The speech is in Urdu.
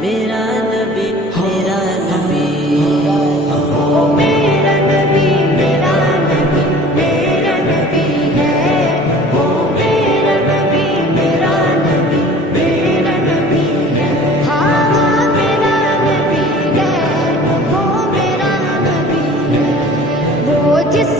میرا نبی میرا نبی وہ میرا نبی میرا نبی میرا نبی ہے، وہ میرا نبی میرا نبی میرا نبی ہے، ہاں ہاں میرا نبی ہے، وہ میرا نبی ہے، وہ جس